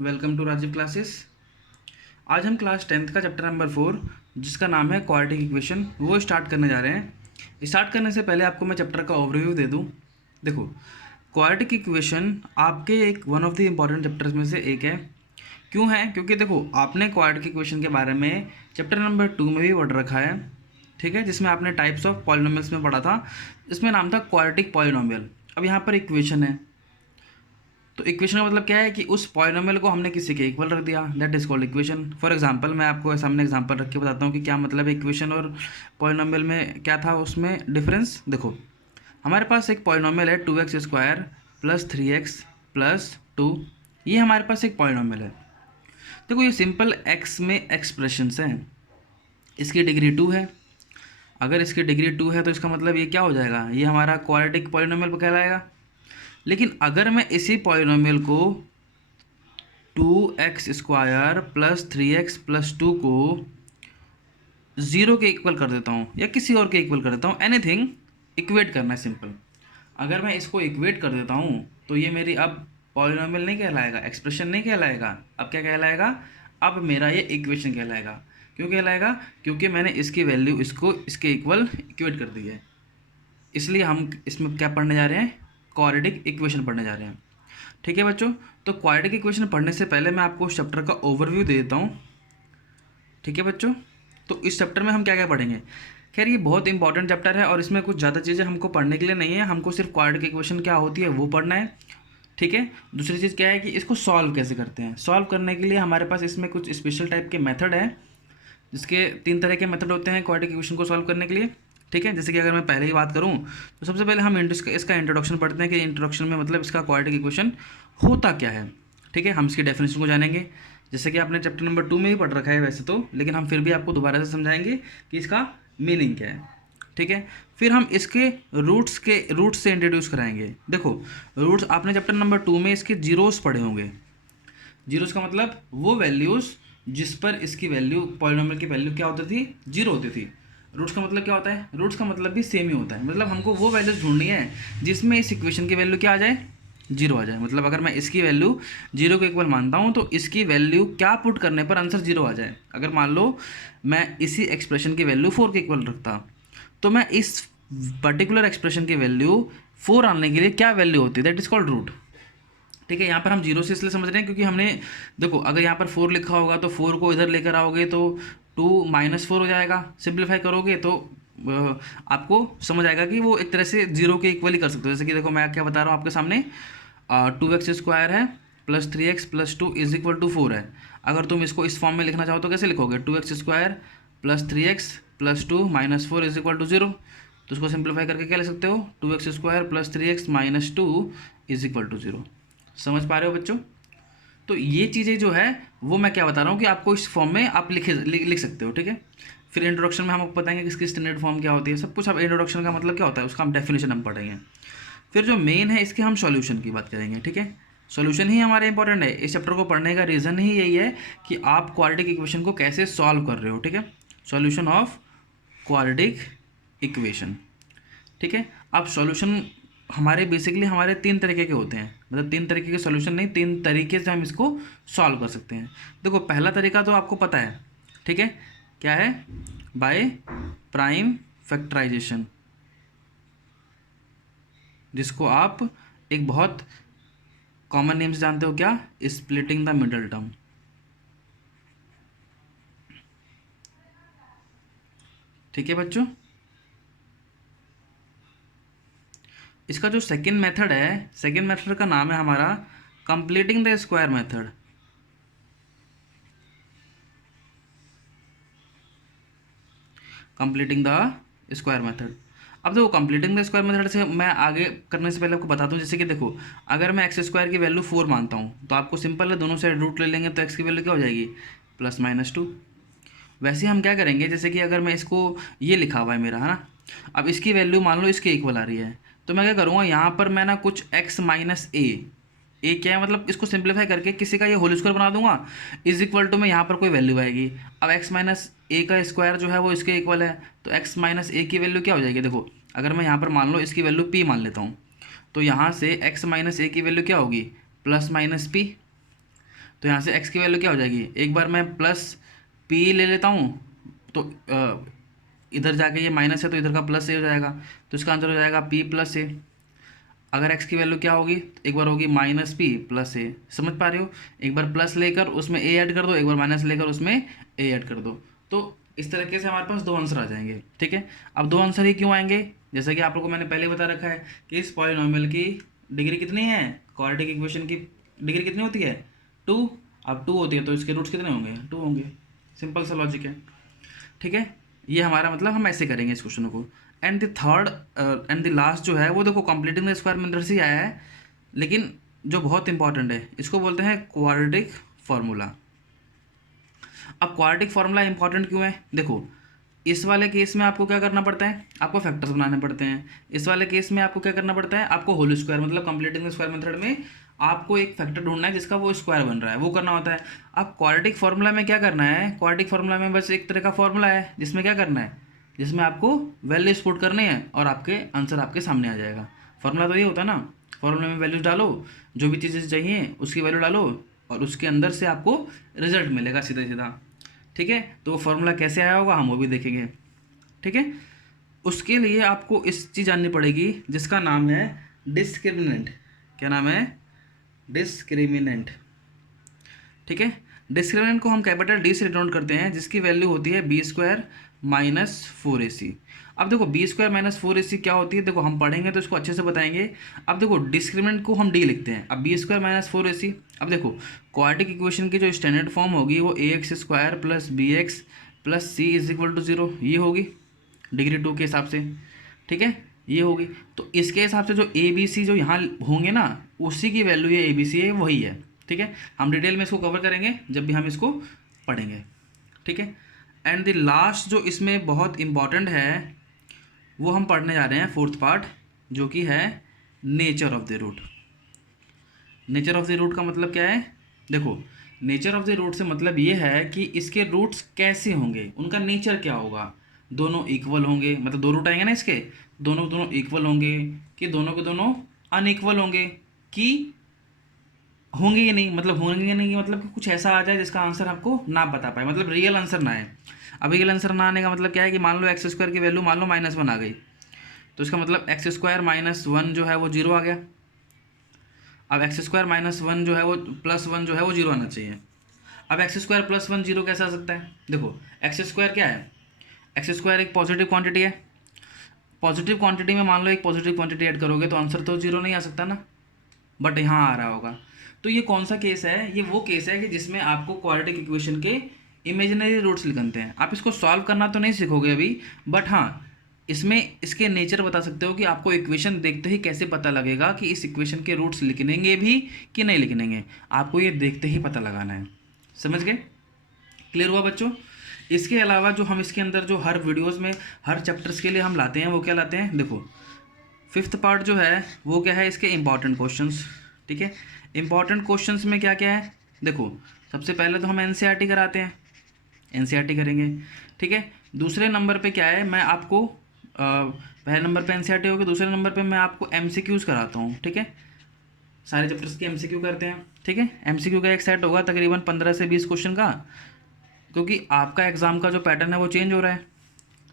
Welcome to Rajiv classes. आज हम class 10th का चैप्टर नंबर 4 जिसका नाम है क्वाड्रेटिक इक्वेशन वो स्टार्ट करने जा रहे हैं। स्टार्ट करने से पहले आपको मैं चैप्टर का ओवरव्यू दे दूं। देखो, क्वाड्रेटिक इक्वेशन आपके एक one of the important chapters में से एक है। क्यों है? क्योंकि देखो, आपने क्वाड्रेटिक इक्वेशन के बारे में चैप्टर नंबर 2 में भी पढ़ रखा है, ठीक है, जिसमें आपने टाइप्स ऑफ पॉलिनोमियल्स में पढ़ा था। इसमें नाम था क्वाड्रेटिक पॉलिनोमियल। अब यहाँ पर इक्वेशन है, तो इक्वेशन का मतलब क्या है कि उस पॉलिनोमियल को हमने किसी के इक्वल रख दिया, that is called equation. For example, मैं आपको सामने एग्जांपल रख के बताता हूँ कि क्या मतलब है इक्वेशन और पॉलिनोमियल में क्या था उसमें डिफरेंस। देखो, हमारे पास एक पॉलिनोमियल है 2x² प्लस 3x प्लस 2। ये हमारे पास एक पॉलिनोमियल है। देखो, ये सिंपल x में एक्सप्रेशंस हैं। इसकी डिग्री 2 है। अगर इसकी डिग्री 2 है तो इसका मतलब ये क्या हो जाएगा, ये हमारा क्वाड्रेटिक पॉलिनोमियल कहलाएगा। लेकिन अगर मैं इसी पॉलिनोमियल को 2x² प्लस 3x प्लस 2 को 0 के इक्वल कर देता हूँ या किसी और के इक्वल कर देता हूँ, एनीथिंग, इक्वेट करना है सिंपल। अगर मैं इसको इक्वेट कर देता हूँ तो ये मेरी अब पॉलिनोमियल नहीं कहलाएगा, एक्सप्रेशन नहीं कहलाएगा। अब क्या कहलाएगा? अब मेरा ये इक्वेशन कहलाएगा। क्यों कहलाएगा? क्योंकि मैंने इसकी वैल्यू इसको इसके इक्वल इक्वेट कर दी है। इसलिए हम इसमें क्या पढ़ने जा रहे हैं? क्वाड्रेटिक इक्वेशन पढ़ने जा रहे हैं। ठीक है बच्चों, तो क्वाड्रेटिक इक्वेशन पढ़ने से पहले मैं आपको उस चैप्टर का ओवरव्यू दे देता हूँ। ठीक है बच्चों, तो इस चैप्टर में हम क्या क्या पढ़ेंगे। खैर, ये बहुत इंपॉर्टेंट चैप्टर है और इसमें कुछ ज़्यादा चीज़ें हमको पढ़ने के लिए नहीं है, हमको सिर्फ क्वाड्रेटिक इक्वेशन क्या होती है वो पढ़ना है। ठीक है, दूसरी चीज़ क्या है कि इसको सॉल्व कैसे करते हैं। सॉल्व करने के लिए हमारे पास इसमें कुछ स्पेशल टाइप के मेथड है, जिसके 3 तरह के मेथड होते हैं क्वाड्रेटिक इक्वेशन को सॉल्व करने के लिए। ठीक है, जैसे कि अगर मैं पहले ही बात करूं तो सबसे पहले हम इसका इंट्रोडक्शन पढ़ते हैं कि इंट्रोडक्शन में मतलब इसका क्वाड्रेटिक इक्वेशन होता क्या है। ठीक है, हम इसकी डेफिनेशन को जानेंगे, जैसे कि आपने चैप्टर नंबर 2 में ही पढ़ रखा है वैसे तो, लेकिन हम फिर भी आपको दोबारा से समझाएंगे कि इसका मीनिंग क्या है। ठीक है, फिर हम इसके रूट्स से इंट्रोड्यूस कराएंगे। देखो, रूट्स आपने चैप्टर नंबर 2 में इसके जीरोस पढ़े होंगे। जीरोस का मतलब वो वैल्यूज़ जिस पर इसकी वैल्यू, पॉलिनोमियल की वैल्यू क्या होती थी? जीरो होती थी। रूट्स का मतलब क्या होता है? रूट्स का मतलब भी सेम ही होता है। मतलब हमको वो वैल्यूज ढूंढनी है जिसमें इस इक्वेशन की वैल्यू क्या आ जाए? जीरो आ जाए। मतलब अगर मैं इसकी वैल्यू जीरो के इक्वल मानता हूँ तो इसकी वैल्यू क्या पुट करने पर आंसर जीरो आ जाए। अगर मान लो मैं इसी एक्सप्रेशन की वैल्यू 4 के इक्वल रखता तो मैं इस पर्टिकुलर एक्सप्रेशन की वैल्यू 4 आने के लिए क्या वैल्यू होती है, दैट इज कॉल्ड रूट। ठीक है, यहाँ पर हम जीरो से इसलिए समझ रहे हैं क्योंकि हमने, देखो, अगर यहाँ पर 4 लिखा होगा तो 4 को इधर लेकर आओगे तो 2 - 4 हो जाएगा। सिंप्लीफाई करोगे तो आपको समझ आएगा कि वो एक तरह से जीरो के इक्वल ही कर सकते हो। जैसे कि देखो, मैं क्या बता रहा हूँ आपके सामने, 2x² है plus 3x plus 2 is equal to 4 है। अगर तुम इसको इस फॉर्म में लिखना चाहो तो कैसे लिखोगे? 2x² plus 3x plus 2 minus 4 is equal to 0। तो उसको सिंप्लीफाई करके क्या लिख सकते हो? 2x² plus 3x minus 2 is equal to 0। समझ पा रहे हो बच्चों? तो ये चीज़ें जो है वो मैं क्या बता रहा हूँ कि आपको इस फॉर्म में आप लिख सकते हो। ठीक है, फिर इंट्रोडक्शन में हम आपको बताएंगे कि इसकी स्टैंडर्ड फॉर्म क्या होती है, सब कुछ। अब इंट्रोडक्शन का मतलब क्या होता है उसका हम डेफिनेशन हम पढ़ेंगे। फिर जो मेन है इसके हम सॉल्यूशन की बात करेंगे। ठीक है, सॉल्यूशन ही हमारा इंपॉर्टेंट है। इस चैप्टर को पढ़ने का रीज़न ही यही है कि आप क्वाड्रेटिक इक्वेशन को कैसे सॉल्व कर रहे हो। ठीक है, सॉल्यूशन ऑफ क्वाड्रेटिक इक्वेशन। ठीक है, अब सॉल्यूशन हमारे बेसिकली हमारे 3 तरीके के होते हैं। मतलब 3 तरीके के सॉल्यूशन नहीं, 3 तरीके से हम इसको सॉल्व कर सकते हैं। देखो, पहला तरीका तो आपको पता है। ठीक है, क्या है? बाय प्राइम फैक्टराइजेशन, जिसको आप एक बहुत कॉमन नेम से जानते हो, क्या? Splitting the middle term. ठीक है बच्चों, इसका जो सेकंड मेथड है, सेकंड मेथड का नाम है हमारा completing the square method. Completing the square method. अब देखो, कंप्लीटिंग द स्क्वायर मेथड से मैं आगे करने से पहले आपको बता दूं, जैसे कि देखो, अगर मैं x² की वैल्यू 4 मानता हूँ तो आपको सिंपल है, दोनों साइड रूट ले लेंगे तो x की वैल्यू क्या हो जाएगी? +-2। वैसे हम क्या करेंगे, जैसे कि अगर मैं इसको, ये लिखा हुआ है मेरा, है ना, अब इसकी वैल्यू मान लो इसके इक्वल आ रही है, तो मैं क्या करूँगा, यहाँ पर मैं ना कुछ x - a क्या है, मतलब इसको सिंप्लीफाई करके किसी का ये होल स्क्वायर बना दूंगा, इज इक्वल टू में यहाँ पर कोई वैल्यू आएगी। अब x - a का स्क्वायर जो है वो इसके इक्वल है, तो x - a की वैल्यू क्या हो जाएगी? देखो, अगर मैं यहाँ पर मान लो इसकी वैल्यू p मान लेता हूँ तो यहाँ से x - a की वैल्यू क्या होगी? +-p। तो यहाँ से एक्स की वैल्यू क्या हो जाएगी, एक बार मैं प्लस पी ले लेता हूँ तो इधर जाके ये माइनस है तो इधर का प्लस ए हो जाएगा, तो इसका आंसर हो जाएगा पी प्लस ए। अगर एक्स की वैल्यू क्या होगी, एक बार होगी माइनस पी प्लस ए, समझ पा रहे हो, एक बार प्लस लेकर उसमें ए ऐड कर दो, एक बार माइनस लेकर उसमें ए ऐड कर दो, तो इस तरीके से हमारे पास दो आंसर आ जाएंगे। ठीक है, अब दो आंसर ही क्यों आएंगे, जैसा कि आप लोगों को मैंने पहले बता रखा है कि इस पॉलिनॉमियल की डिग्री कितनी है, क्वाड्रेटिक इक्वेशन की डिग्री कितनी होती है, 2। अब 2 होती है तो इसके रूट्स कितने होंगे, 2 होंगे, सिंपल सा लॉजिक है। ठीक है, ये हमारा मतलब हम ऐसे करेंगे इस क्वेश्चन को। And the third and the last जो है वो देखो कंप्लीटिंग द स्क्वायर मेथड से ही आया है, लेकिन जो बहुत इंपॉर्टेंट है इसको बोलते हैं क्वाड्रेटिक फार्मूला। अब क्वाड्रेटिक फार्मूला इंपॉर्टेंट क्यों है, देखो इस वाले केस में आपको क्या करना पड़ता है, आपको फैक्टर्स बनाने पड़ते हैं। इस वाले केस में आपको क्या करना पड़ता है, आपको होल स्क्वायर मतलब कंप्लीटिंग द स्क्वायर मेथड में आपको एक फैक्टर ढूंढना है जिसका वो स्क्वायर बन रहा है, वो करना होता है। अब क्वाड्रेटिक फार्मूला में क्या करना है, क्वाड्रेटिक फार्मूला में बस एक तरह का फार्मूला है जिसमें क्या करना है, जिसमें आपको वैल्यूज पुट करनी है और आपके आंसर आपके सामने आ जाएगा। फार्मूला तो ये होता है ना, फार्मूला में वैल्यूज डालो, जो भी चीज़ें चाहिए उसकी वैल्यू डालो और उसके अंदर से आपको रिजल्ट मिलेगा सीधा सीधा। ठीक है, तो वो फार्मूला कैसे आया होगा हम वो भी देखेंगे। ठीक है, उसके लिए आपको इस चीज़ जाननी पड़ेगी जिसका नाम है डिस्क्रिमिनेंट। क्या नाम है, डिस्क्रिमिनेंट। ठीक है, डिस्क्रिमिनेंट को हम कैपिटल डी से डिनोट करते हैं जिसकी वैल्यू होती है बी स्क्वायर माइनस 4ac। अब देखो बी स्क्वायर माइनस 4ac क्या होती है, देखो हम पढ़ेंगे तो इसको अच्छे से बताएंगे। अब देखो डिस्क्रिमिनेंट को हम डी लिखते हैं, अब बी स्क्वायर माइनस 4ac। अब देखो क्वाड्रेटिक इक्वेशन की जो स्टैंडर्ड फॉर्म होगी वो a x square plus b x plus c is equal to 0, ये होगी डिग्री 2 के हिसाब से। ठीक है, ये होगी, तो इसके हिसाब से जो ए बी सी जो यहाँ होंगे ना उसी की वैल्यू ये ए बी सी है वही है। ठीक है, हम डिटेल में इसको कवर करेंगे जब भी हम इसको पढ़ेंगे। ठीक है, एंड द लास्ट जो इसमें बहुत इंपॉर्टेंट है वो हम पढ़ने जा रहे हैं फोर्थ पार्ट, जो कि है nature of the root. Nature of the root का मतलब क्या है, देखो नेचर ऑफ द रूट से मतलब ये है कि इसके रूट्स कैसे होंगे, उनका नेचर क्या होगा, दोनों इक्वल होंगे, मतलब दो रूट आएंगे ना इसके, दोनों दोनों इक्वल होंगे कि दोनों के दोनों अनइक्वल होंगे, कि होंगे ही नहीं, मतलब होंगे नहीं मतलब कि कुछ ऐसा आ जाए जिसका आंसर आपको ना बता पाए, मतलब रियल आंसर ना है। अब रियल आंसर ना आने का मतलब क्या है कि मान लो एक्स स्क्वायर की वैल्यू मान लो -1 आ गई, तो इसका मतलब एक्स स्क्वायर -1 जो है वो 0 आ गया। अब एक्स स्क्वायर -1 जो है वो +1 जो है वो 0 आना चाहिए। अब एक्स स्क्वायर +1 0 कैसे आ सकता है, देखो एक्स स्क्वायर क्या है, एक्स स्क्वायर एक पॉजिटिव क्वांटिटी है, पॉजिटिव क्वांटिटी में मान लो एक पॉजिटिव क्वांटिटी ऐड करोगे तो आंसर तो 0 नहीं आ सकता ना, बट यहाँ आ रहा होगा। तो ये कौन सा केस है, ये वो केस है कि जिसमें आपको क्वाड्रेटिक इक्वेशन के इमेजिनरी रूट्स निकलते हैं। आप इसको सॉल्व करना तो नहीं सीखोगे अभी, बट हाँ इसमें इसके नेचर बता सकते हो कि आपको इक्वेशन देखते ही कैसे पता लगेगा कि इस इक्वेशन के रूट्स लिखनेंगे भी कि नहीं लिखनेंगे, आपको ये देखते ही पता लगाना है। समझ गए, क्लियर हुआ बच्चों। इसके अलावा जो हम इसके अंदर जो हर वीडियोस में हर चैप्टर्स के लिए हम लाते हैं वो क्या लाते हैं, देखो फिफ्थ पार्ट जो है वो क्या है, इसके इंपॉर्टेंट क्वेश्चंस। ठीक है, इंपॉर्टेंट क्वेश्चंस में क्या क्या है, देखो सबसे पहले तो हम एनसीईआरटी कराते हैं, एनसीईआरटी करेंगे। ठीक है, दूसरे नंबर पे क्या है, मैं आपको पहले नंबर पे एनसीईआरटी होगी, दूसरे नंबर पे मैं आपको एमसीक्यूज कराता हूँ। ठीक है, सारे चैप्टर्स के एमसीक्यू करते हैं। ठीक है, एमसीक्यू का एक सेट होगा तकरीबन 15 से 20 क्वेश्चन का, क्योंकि आपका एग्ज़ाम का जो पैटर्न है वो चेंज हो रहा है।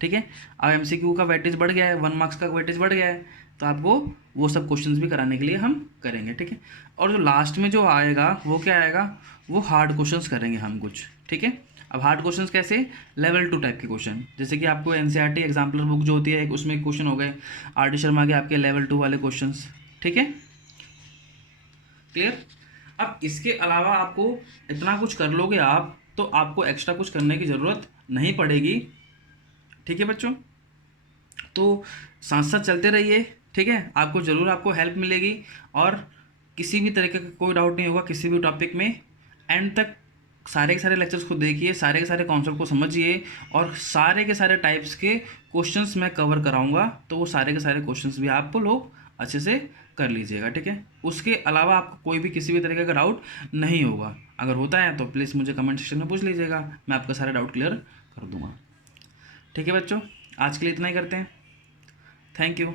ठीक है, अब एमसीक्यू का वेटेज बढ़ गया है, 1 मार्क्स का वेटेज बढ़ गया है, तो आपको वो सब क्वेश्चंस भी कराने के लिए हम करेंगे। ठीक है, और जो लास्ट में जो आएगा वो क्या आएगा, वो हार्ड क्वेश्चंस करेंगे हम कुछ। ठीक है, अब हार्ड क्वेश्चंस कैसे, लेवल 2 टाइप के क्वेश्चन, जैसे कि आपको एनसीईआरटी एग्जाम्पलर बुक जो होती है उसमें एक क्वेश्चन हो गए, आर डी शर्मा के आपके लेवल 2 वाले क्वेश्चंस। ठीक है, क्लियर। अब इसके अलावा आपको इतना कुछ कर लोगे आप तो आपको एक्स्ट्रा कुछ करने की ज़रूरत नहीं पड़ेगी। ठीक है बच्चों, तो साथ साथ चलते रहिए। ठीक है, आपको ज़रूर आपको हेल्प मिलेगी, और किसी भी तरीके का कोई डाउट नहीं होगा किसी भी टॉपिक में, एंड तक सारे के सारे लेक्चर्स को देखिए, सारे के सारे कॉन्सेप्ट को समझिए, और सारे के सारे टाइप्स के क्वेश्चंस मैं कवर कराऊंगा, तो वो सारे के सारे क्वेश्चंस भी आप लोग अच्छे से कर लीजिएगा। ठीक है, उसके अलावा आपको कोई भी किसी भी तरीके का डाउट नहीं होगा, अगर होता है तो प्लीज़ मुझे कमेंट सेक्शन में पूछ लीजिएगा, मैं आपका सारे डाउट क्लियर कर दूँगा। ठीक है बच्चों, आज के लिए इतना ही करते हैं, थैंक यू।